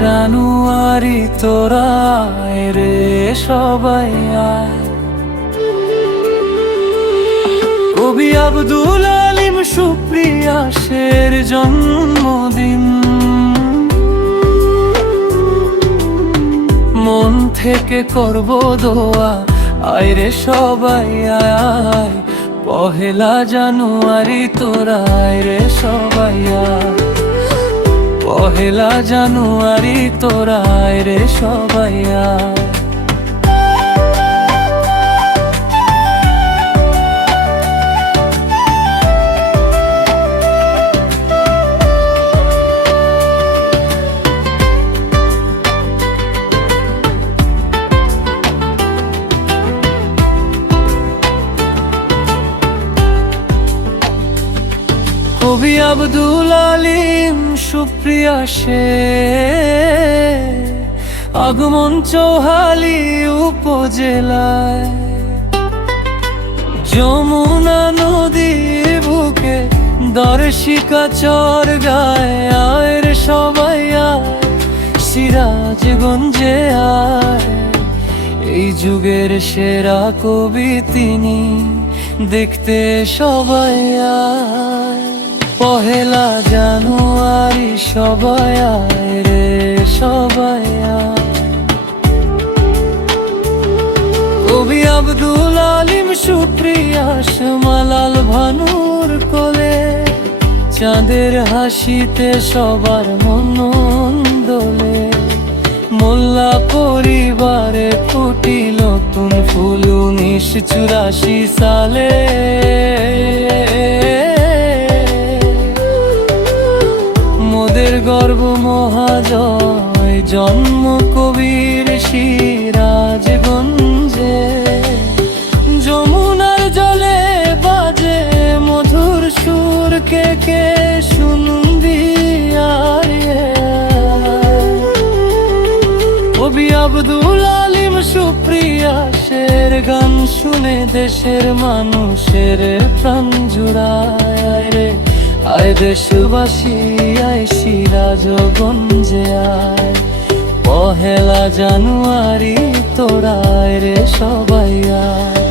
জানুয়ারি তোরা আয় রে সবাই আয়। কবি আব্দুল আলিম সুপ্রিয়া শের জন্মদিন, মন থেকে করব দোয়া আয় রে সবাই আয়। পহেলা জানুয়ারি তোরা আয় রে সবাই আয়। পহেলা জানুয়ারি তোরা আয় রে সবাই আয়। কবি আব্দুল আলিম সুপ্রিয়া শের আগমন চৌহালি উপজেলায়। যমুনা নদীর বুকে দর্শিকা চর গায় আয় রে সবাই আয়। সিরাজগঞ্জে আয়, এই যুগের সেরা কবি তিনি, দেখতে সবাই আয়। পহেলা জানুয়ারি সবাই আয় রে সবাই আয়। কবি আব্দুল আলিম সুপ্রিয়া শ্যামালাল ভানুর কোলে, চাঁদের হাসিতে সবার মন দোলে। মোল্লা পরিবারে ফুটি নতুন ফুল 1984 সালে। মোদের গর্ব মহাজয় জন্ম কবির সিরাজগঞ্জে। যমুনার জলে বাজে মধুর সুর, কে কে শুনবি আর। কবি আব্দুল আলিম সুপ্রিয়া শের গান শুনে দেশের মানুষের প্রাণ জুড়ায় রে। আয় দেশবাসী আয় সিরাজগঞ্জে আয়। পহেলা জানুয়ারি তোরা আয় রে সবাই আয়।